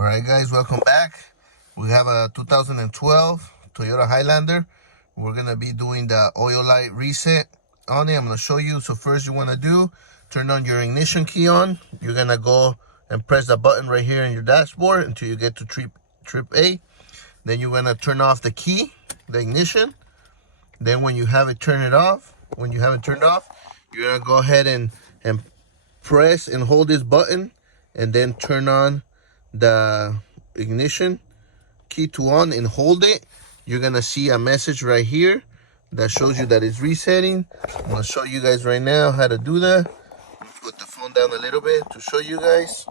All right, guys, welcome back. We have a 2012 Toyota Highlander. We're gonna be doing the oil light reset on it. I'm gonna show you. So first you wanna do, turn on your ignition key on. You're gonna go and press the button right here in your dashboard until you get to trip A. Then you're gonna turn off the key, the ignition. Then when you have it turned off, you're gonna go ahead and press and hold this button and then turn on the ignition key to on and hold it. You're gonna see a message right here that shows you that it's resetting. I'm gonna show you guys right now how to do that. Put the phone down a little bit to show you guys.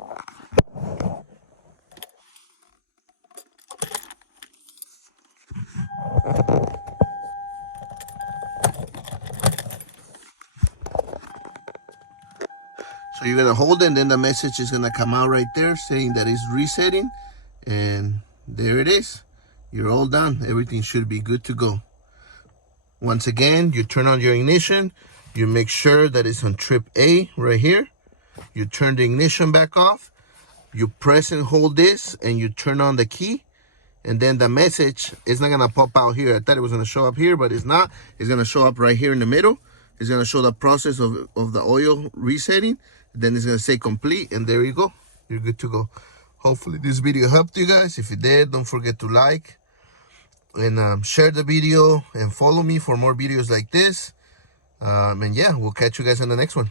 So you're gonna hold it and then the message is gonna come out right there saying that it's resetting, and there it is. You're all done. Everything should be good to go. Once again, you turn on your ignition. You make sure that it's on trip A right here. You turn the ignition back off. You press and hold this and you turn on the key. And then the message is not gonna pop out here. I thought it was gonna show up here, but it's not. It's gonna show up right here in the middle. It's gonna show the process of the oil resetting. Then it's gonna say complete, and there you go. You're good to go. Hopefully this video helped you guys. If it did, don't forget to like and share the video and follow me for more videos like this. And yeah, we'll catch you guys on the next one.